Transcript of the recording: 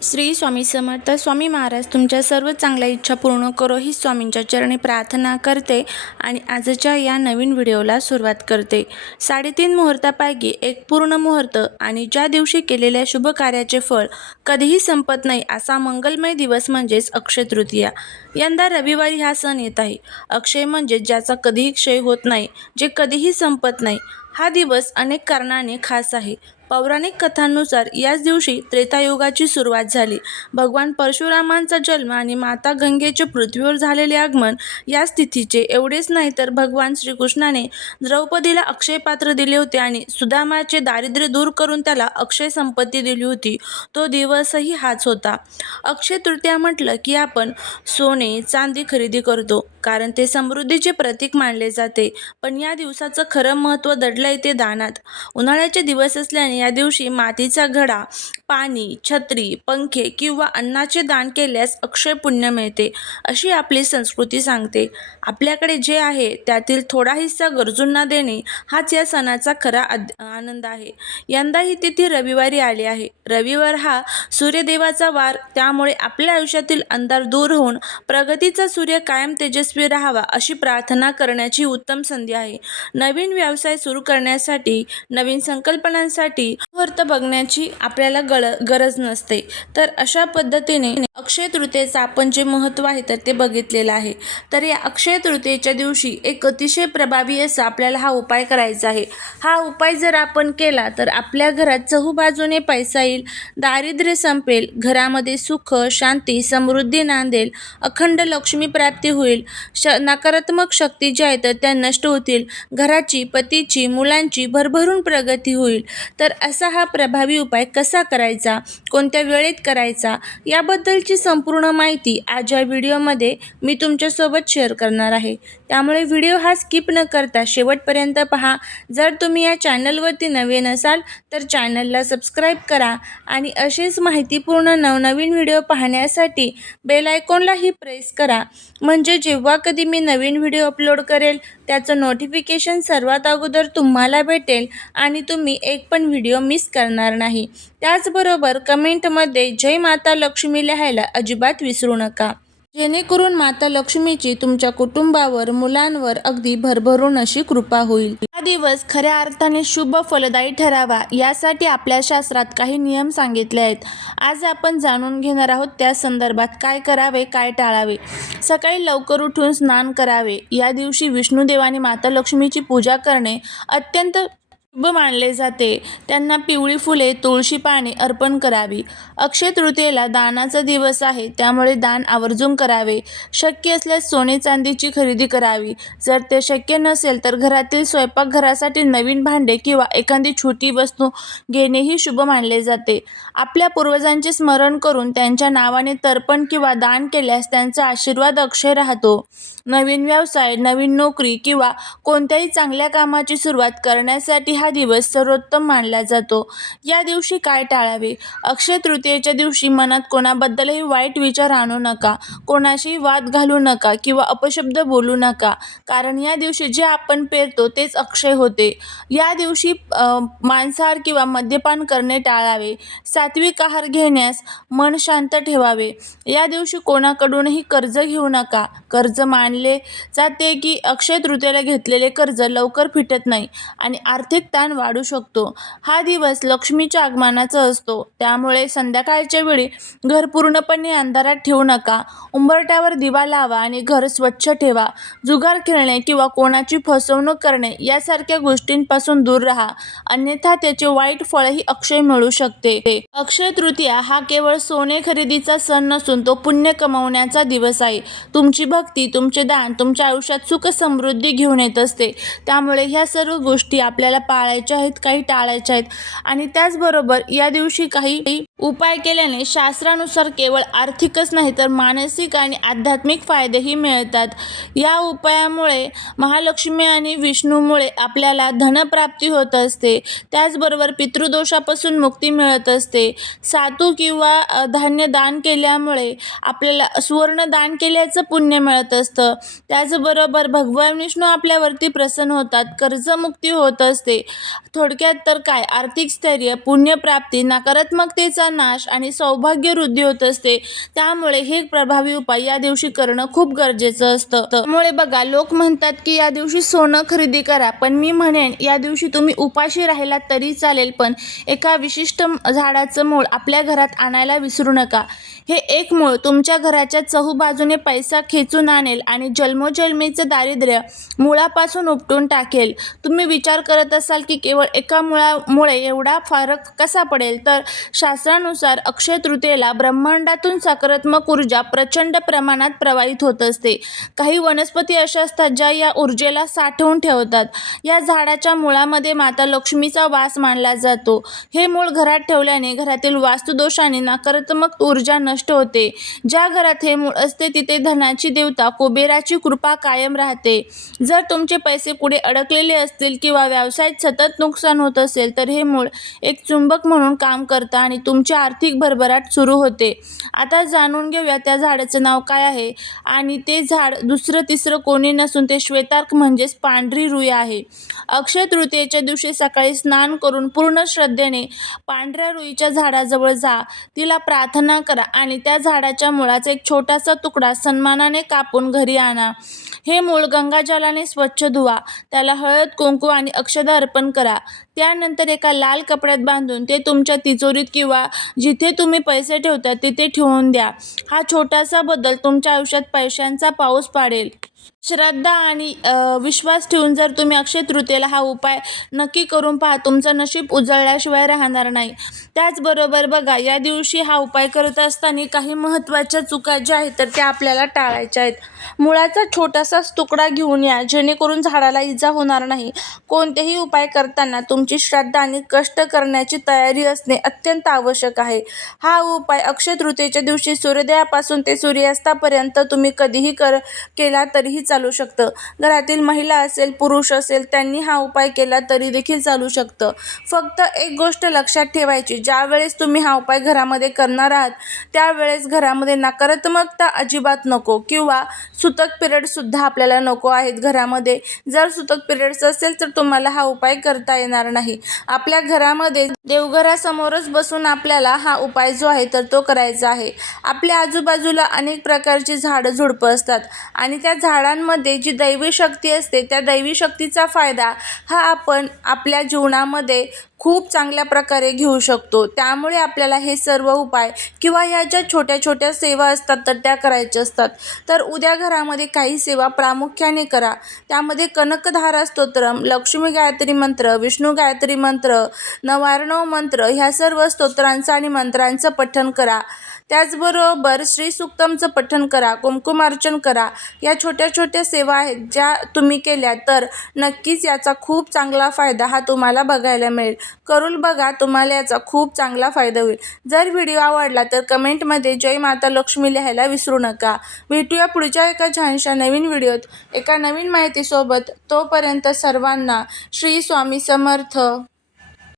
श्री स्वामी समर्थ. स्वामी महाराज तुमच्या सर्व चांगल्या इच्छा पूर्ण करो ही स्वामींच्या चरणी प्रार्थना करते आणि आजच्या या नवीन व्हिडिओला सुरुवात करते. 3.5 मुहूर्तापैकी एक पूर्ण मुहूर्त आणि ज्या दिवशी केलेल्या शुभ कार्याचे फळ कधीही संपत नाही असा मंगलमय दिवस म्हणजेच अक्षय तृतीया. यंदा रविवारी हा सण येत आहे. अक्षय म्हणजे ज्याचा कधीही क्षय होत नाही, जे कधीही संपत नाही. हा दिवस अनेक कारणाने खास आहे. पौराणिक कथांनुसार याच दिवशी त्रेतायुगाची सुरुवात झाली. भगवान परशुरामांचा जन्म आणि माता गंगेचे पृथ्वीवर झालेले आगमन याच तिथीचे. एवढेच नाही तर भगवान श्रीकृष्णाने द्रौपदीला अक्षय पात्र दिले होते आणि सुदामाचे दारिद्र्य दूर करून त्याला अक्षय संपत्ती दिली होती. तो दिवसही हाच होता. अक्षय तृतीया म्हटलं की आपण सोने चांदी खरेदी करतो, कारण ते समृद्धीचे प्रतीक मानले जाते. पण या दिवसाचं खरं महत्त्व दडलंय ते दानात. उन्हाळ्याचे दिवस असल्याने या दिवशी मातीचा घडा, पाणी, छत्री, पंखे किंवा अन्नाचे दान केल्यास अक्षय पुण्य मिळते, अशी आपली संस्कृती सांगते. आपल्याकडे जे आहे त्यातील थोडा हिस्सा गरजूंना देणे हाच या सणाचा खरा आनंद आहे. यंदा ही तिथी रविवारी आली आहे. रविवार हा सूर्यदेवाचा वार, त्यामुळे आपल्या आयुष्यातील अंधार दूर होऊन प्रगतीचा सूर्य कायम तेजस्वी राहावा अशी प्रार्थना करण्याची उत्तम संधी आहे. नवीन व्यवसाय सुरू करण्यासाठी, नवीन संकल्पनांसाठी मुहूर्त बघण्याची आपल्याला गरज नसते. तर अशा पद्धतीने अक्षय तृतीयेचं आपण जे महत्त्व आहे तर ते बघितलेलं आहे. तर या अक्षय तृतीयेच्या दिवशी एक अतिशय प्रभावी असा आपल्याला हा उपाय करायचा आहे. हा उपाय जर आपण केला तर आपल्या घरात चहूबाजूने पैसा येईल, दारिद्र्य संपेल, घरामध्ये सुख, शांती, समृद्धी नांदेल, अखंड लक्ष्मी प्राप्ती होईल, नकारात्मक शक्ती ज्या आहेत त्या नष्ट होतील, घराची, पतीची, मुलांची भरभरून प्रगती होईल. तर असा हा प्रभावी उपाय कसा करायचा, कोणत्या वेळेत करायचा, याबद्दलची संपूर्ण माहिती आज या व्हिडिओमध्ये मी तुमच्यासोबत शेअर करणार आहे. त्यामुळे व्हिडिओ हा स्किप न करता शेवटपर्यंत पहा. जर तुम्ही या चॅनलवरती नवीन असाल तर चॅनलला सबस्क्राईब करा आणि असेच माहितीपूर्ण नवनवीन व्हिडिओ पाहण्यासाठी बेल आयकॉनलाही प्रेस करा, म्हणजे जेव्हा कधी मी नवीन व्हिडिओ अपलोड करेल त्याचं नोटिफिकेशन सर्वात अगोदर तुम्हाला भेटेल आणि तुम्ही एक पण व्हिडिओ मिस करणार नाही. त्याचबरोबर कमेंटमध्ये जय माता लक्ष्मी लिहायला अजिबात विसरू नका, जेणेकरून माता लक्ष्मीची तुमच्या कुटुंबावर, मुलांवर अगदी भरभरून अशी कृपा होईल. हा दिवस खऱ्या अर्थाने शुभ फलदायी ठरावा यासाठी आपल्या शास्त्रात काही नियम सांगितले आहेत. आज आपण जाणून घेणार आहोत त्या संदर्भात काय करावे, काय टाळावे. सकाळी लवकर उठून स्नान करावे. या दिवशी विष्णुदेव आणि माता लक्ष्मीची पूजा करणे अत्यंत शुभ मानले जाते. त्यांना पिवळी फुले, तुळशी पाने अर्पण करावी. अक्षय तृतीयेला दानाचा दिवस आहे, त्यामुळे दान आवर्जून करावे. शक्य असल्यास सोने चांदीची खरेदी करावी. जर ते शक्य नसेल तर घरातील स्वयंपाकघरासाठी नवीन भांडे किंवा एखादी छोटी वस्तू घेणेही शुभ मानले जाते. आपल्या पूर्वजांचे स्मरण करून त्यांच्या नावाने तर्पण किंवा दान केल्यास त्यांचा आशीर्वाद अक्षय राहतो. नवीन व्यवसाय, नवीन नोकरी किंवा कोणत्याही चांगल्या कामाची सुरुवात करण्यासाठी हा दिवस सर्वोत्तम मानला जातो. या दिवशी काय टाळावे? अक्षय तृतीयेच्या दिवशी मनात कोणाबद्दलही वाईट विचार आणू नका, कोणाशी वाद घालू नका किंवा अपशब्द बोलू नका, कारण या दिवशी जे आपण पेरतो तेच अक्षय होते. या दिवशी मांसाहार किंवा मद्यपान करणे टाळावे. सात्विक आहार घेण्यास मन शांत ठेवावे. या दिवशी कोणाकडूनही कर्ज घेऊ नका. कर्ज मानले जाते की अक्षय तृतीयेला घेतलेले कर्ज लवकर फिटत नाही आणि आर्थिक ताण वाढू शकतो. हा दिवस लक्ष्मीच्या आगमनाचा असतो, त्यामुळे संध्याकाळच्या वेळी घर पूर्णपणे अंधारात ठेवू नका. उंबरठ्यावर दिवा लावा आणि घर स्वच्छ ठेवा. जुगार खेळणे किंवा कोणाची फसवणूक करणे यासारख्या गोष्टींपासून दूर राहा, अन्यथा त्याचे वाईट फळही अक्षय मिळू शकते. अक्षय तृतीया हा केवळ सोने खरेदीचा सण नसून तो पुण्य कमावण्याचा दिवस आहे. तुमची भक्ती, तुमचे दान तुमच्या आयुष्यात सुख समृद्धी घेऊन येत असते. त्यामुळे ह्या सर्व गोष्टी आपल्याला पाळायच्या आहेत, काही टाळायच्या आहेत. आणि त्याचबरोबर या दिवशी काही उपाय केल्याने शास्त्रानुसार केवळ आर्थिकच नाही तर मानसिक आणि आध्यात्मिक फायदेही मिळतात. या उपायामुळे महालक्ष्मी आणि विष्णूमुळे आपल्याला धनप्राप्ती होत असते. त्याचबरोबर पितृदोषापासून मुक्ती मिळत असते. सातू किंवा धान्य दान केल्यामुळे आपल्याला सुवर्ण दान केल्याचं पुण्य मिळत असतं. त्याचबरोबर भगवान विष्णू आपल्यावरती प्रसन्न होतात, कर्जमुक्ती होत असते. थोडक्यात तर काय, आर्थिक स्थैर्य, पुण्यप्राप्ती, नकारात्मकतेचा दोषांचा नाश आणि सौभाग्य वृद्धी होत असते. त्यामुळे हे प्रभावी उपाय या दिवशी करणं खूप गरजेचं असतं. त्यामुळे बघा, लोक म्हणतात की या दिवशी सोनं खरेदी करा, पण मी म्हणेन या दिवशी तुम्ही उपाशी राहिलात तरी चालेल, पण एका विशिष्ट झाडाचं मूळ आपल्या घरात आणायला विसरू नका. हे एक मूळ तुमच्या घराच्या चहूबाजूने पैसा खेचून आणेल आणि जन्मोजन्मीचं दारिद्र्य मुळापासून उपटून टाकेल. तुम्ही विचार करत असाल की केवळ एका मुळे एवढा फरक कसा पडेल? तर शास्त्रानुसार अक्षय तृतीयेला ब्रह्मांडातून सकारात्मक ऊर्जा प्रचंड प्रमाणात प्रवाहित होत असते. काही वनस्पती अशा असतात ज्या या ऊर्जेला साठवून ठेवतात. या झाडाच्या मुळामध्ये माता लक्ष्मीचा वास मानला जातो. हे मूळ घरात ठेवल्याने घरातील वास्तुदोष आणि नकारात्मक ऊर्जा नष्ट होते. ज्या घरात हे मूळ असते तिथे धनाची देवता कुबेराची कृपा कायम राहते. जर तुमचे पैसे कुठे अडकलेले असतील किंवा व्यवसायात सतत नुकसान होत असेल तर हे मूळ एक चुंबक म्हणून काम करतं आणि तुमची आर्थिक भरभराट सुरू होते. आता जाणून घेऊया त्या झाडाचं नाव काय आहे. आणि ते झाड दुसरं तिसरं कोणी नसून ते श्वेतार्क म्हणजेच पांढरी रुई आहे. अक्षय तृतीयेच्या दिवशी सकाळी स्नान करून पूर्ण श्रद्धेने पांढऱ्या रुईच्या झाडाजवळ जा. तिला प्रार्थना करा आणि त्या झाडाच्या मुळाचा एक छोटासा तुकडा सन्मानाने कापून घरी आणा. हे मूळ गंगाजलाने स्वच्छ धुवा. त्याला हळद, कुंकू आणि अक्षता अर्पण करा. त्यानंतर एका लाल कपड्यात बांधून ते तुमच्या तिजोरीत किंवा जिथे तुम्ही पैसे ठेवता तिथे ठेवून द्या. हा छोटासा बदल तुमच्या आयुष्यात पैशांचा पाऊस पाडेल. श्रद्धा आणि विश्वास ठेवून जर तुम्ही अक्षय तृतीयेला हा उपाय नक्की करून पहा, तुमचं नशीब उजळल्याशिवाय राहणार नाही. त्याचबरोबर बघा, या दिवशी हा उपाय करत असताना काही महत्त्वाच्या चुका ज्या आहेत तर त्या आपल्याला टाळायच्या आहेत. मुळाचा छोटासा तुकडा घेऊन या, जेणेकरून झाडाला इजा होणार नाही. कोणतेही उपाय करताना तुमची श्रद्धा आणि कष्ट करण्याची तयारी असणे अत्यंत आवश्यक आहे. हा उपाय अक्षय तृतीयेच्या दिवशी सूर्योदयापासून ते सूर्यास्तापर्यंत तुम्ही कधीही केला तरीही चालू शकतं. घरातील महिला असेल, पुरुष असेल, त्यांनी हा उपाय केला तरी देखील चालू शकतं. फक्त एक गोष्ट लक्षात ठेवायची, ज्या वेळेस तुम्ही हा उपाय घरामध्ये करणार आहात त्यावेळेस घरामध्ये नकारात्मकता अजिबात नको किंवा सुतक पिरियडसुद्धा आपल्याला नको आहेत घरामध्ये. जर सुतक पिरियड्स असेल तर तुम्हाला हा उपाय करता येणार नाही. आपल्या घरामध्ये देवघरासमोरच बसून आपल्याला हा उपाय जो आहे तर तो करायचा आहे. आपल्या आजूबाजूला अनेक प्रकारची झाडं झुडपं असतात आणि त्या झाडांमध्ये जी दैवी शक्ती असते त्या दैवी शक्तीचा फायदा हा आपण आपल्या जीवनामध्ये खूप चांगल्या प्रकारे घेऊ शकतो. त्यामुळे आपल्याला हे सर्व उपाय किंवा ह्या ज्या छोट्या छोट्या सेवा असतात तर त्या करायच्या असतात. तर उद्या घरामध्ये काही सेवा प्रामुख्याने करा. त्यामध्ये कनकधारा स्तोत्रम, लक्ष्मी गायत्री मंत्र, विष्णू गायत्री मंत्र, नवार्णव मंत्र ह्या सर्व स्तोत्रांचं आणि मंत्रांचं पठण करा. त्याचबरोबर श्रीसूक्तमचं पठण करा, कुंकुमार्चन करा. या छोट्या छोट्या सेवा आहेत ज्या तुम्ही केल्या तर नक्कीच याचा खूप चांगला फायदा हा तुम्हाला बघायला मिळेल. करून बघा, तुम्हाला याचा खूप चांगला फायदा होईल. जर व्हिडिओ आवडला तर कमेंटमध्ये जय माता लक्ष्मी लिहायला विसरू नका. भेटूया पुढच्या एका छानशा नवीन व्हिडिओत एका नवीन माहितीसोबत. तोपर्यंत सर्वांना श्री स्वामी समर्थ.